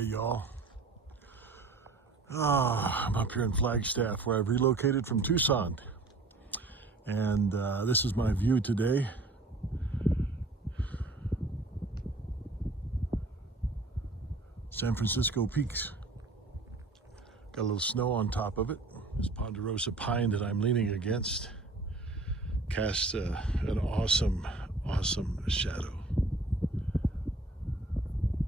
Hey y'all. I'm up here in Flagstaff where I've relocated from Tucson. And this is my view today. San Francisco peaks. Got a little snow on top of it. This ponderosa pine that I'm leaning against casts an awesome shadow.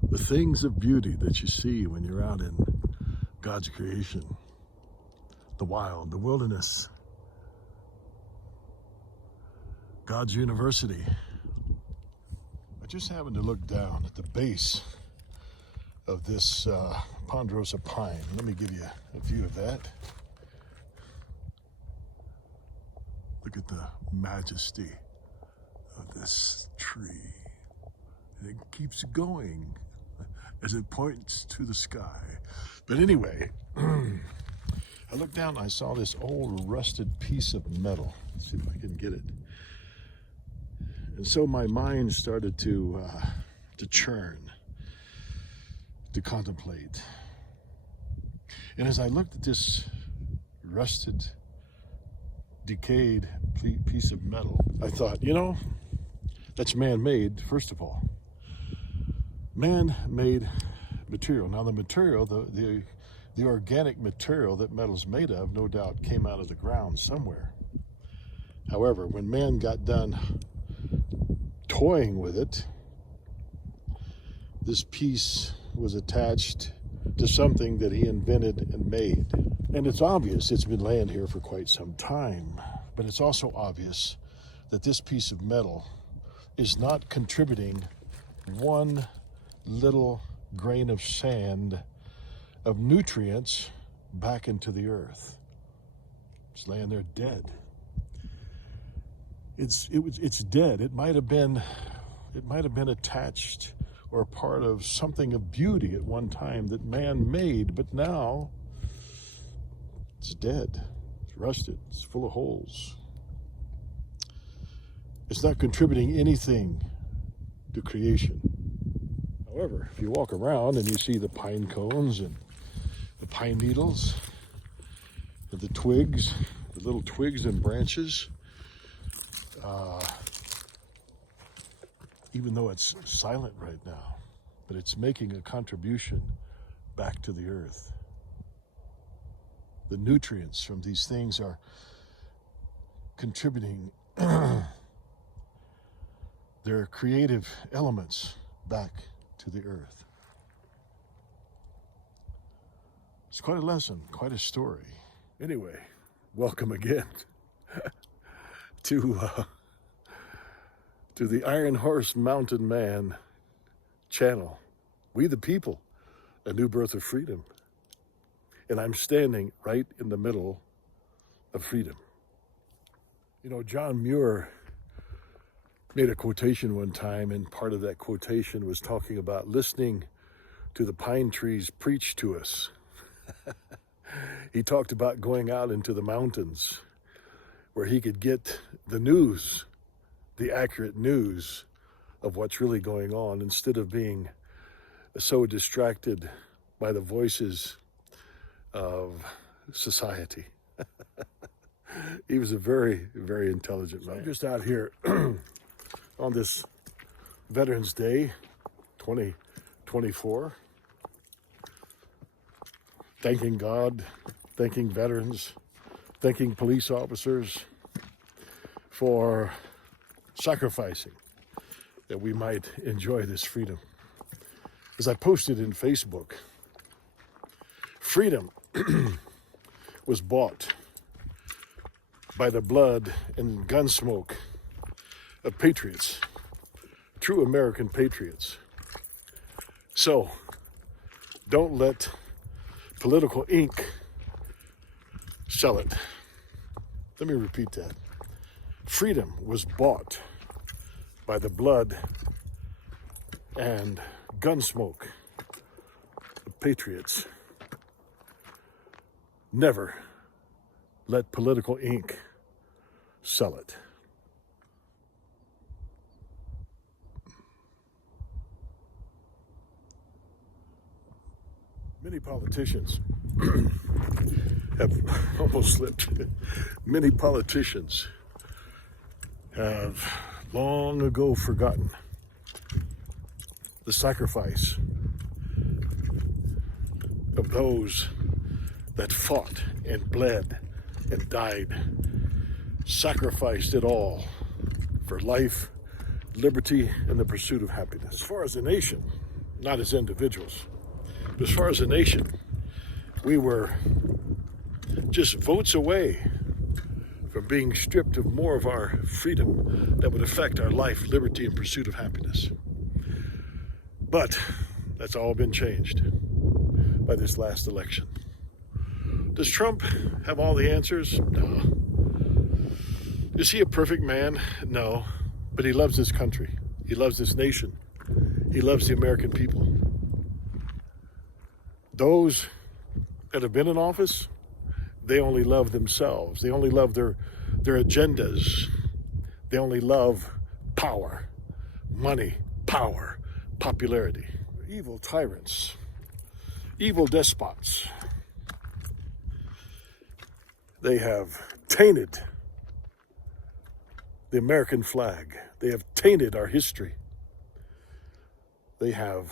The things of beauty that you see when you're out in God's creation, the wild, the wilderness, God's university. I just happened to look down at the base of this ponderosa pine. Let me give you a view of that. Look at the majesty of this tree. And it keeps going as it points to the sky. But anyway, I looked down and I saw this old rusted piece of metal. Let's see if I can get it. And so my mind started to churn, to contemplate. And as I looked at this rusted, decayed piece of metal, I thought, you know, that's man-made, first of all. Man-made material. Now the material, the organic material that metal's made of, no doubt came out of the ground somewhere. However, when man got done toying with it, this piece was attached to something that he invented and made. And it's obvious it's been laying here for quite some time, but it's also obvious that this piece of metal is not contributing one little grain of sand of nutrients back into the earth. It's laying there dead. It's dead. It might have been attached or a part of something of beauty at one time that man made, but now it's dead. It's rusted. It's full of holes. It's not contributing anything to creation. However, if you walk around and you see the pine cones and the pine needles and the twigs, the little twigs and branches, even though it's silent right now, but it's making a contribution back to the earth. The nutrients from these things are contributing their creative elements back to the earth. It's quite a lesson, quite a story. Anyway, welcome again to the Iron Horse Mountain Man channel. We the people, a new birth of freedom. And I'm standing right in the middle of freedom. You know, John Muir made a quotation one time, and part of that quotation was talking about listening to the pine trees preach to us. He talked about going out into the mountains where he could get the news, the accurate news of what's really going on, instead of being so distracted by the voices of society. He was a very, very intelligent man. I'm just out here on this Veterans Day 2024, thanking God, thanking veterans, thanking police officers for sacrificing that we might enjoy this freedom. As I posted in Facebook, freedom was bought by the blood and gun smoke of patriots, true American patriots. So don't let political ink sell it. Let me repeat that. Freedom was bought by the blood and gun smoke of patriots. Never let political ink sell it. Many politicians have almost slipped. Many politicians have long ago forgotten the sacrifice of those that fought and bled and died, sacrificed it all for life, liberty, and the pursuit of happiness. As far as a nation, not as individuals, but as far as a nation, we were just votes away from being stripped of more of our freedom that would affect our life, liberty, and pursuit of happiness. But that's all been changed by this last election. Does Trump have all the answers? No. Is he a perfect man? No. But he loves this country. He loves this nation. He loves the American people. Those that have been in office, they only love themselves. They only love their agendas. They only love power, money, power, popularity. Evil tyrants, evil despots. They have tainted the American flag. They have tainted our history. They have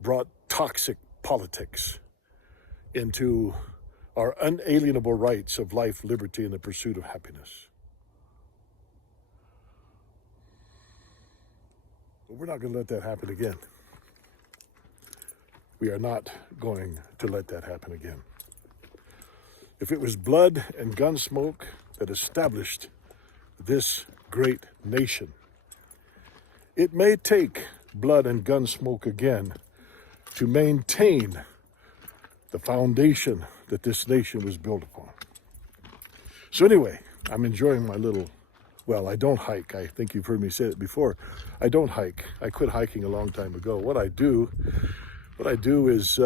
brought toxic politics into our unalienable rights of life, liberty, and the pursuit of happiness. But we're not going to let that happen again. We are not going to let that happen again. If it was blood and gun smoke that established this great nation, it may take blood and gun smoke again to maintain the foundation that this nation was built upon. So anyway, I'm enjoying my little, well, I don't hike. I think you've heard me say it before. I don't hike. I quit hiking a long time ago. What I do is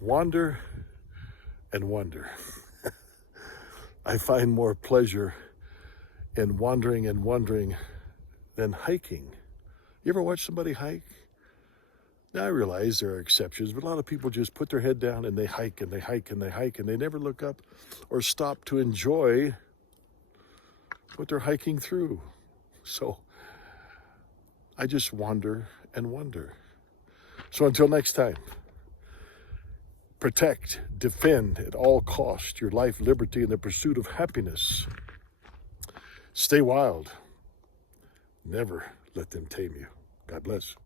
wander and wonder. I find more pleasure in wandering and wondering than hiking. You ever watch somebody hike? Now, I realize there are exceptions, but a lot of people just put their head down and they hike and they hike and they hike and they never look up or stop to enjoy what they're hiking through. So I just wander and wonder. So until next time, protect, defend at all costs your life, liberty, and the pursuit of happiness. Stay wild. Never let them tame you. God bless.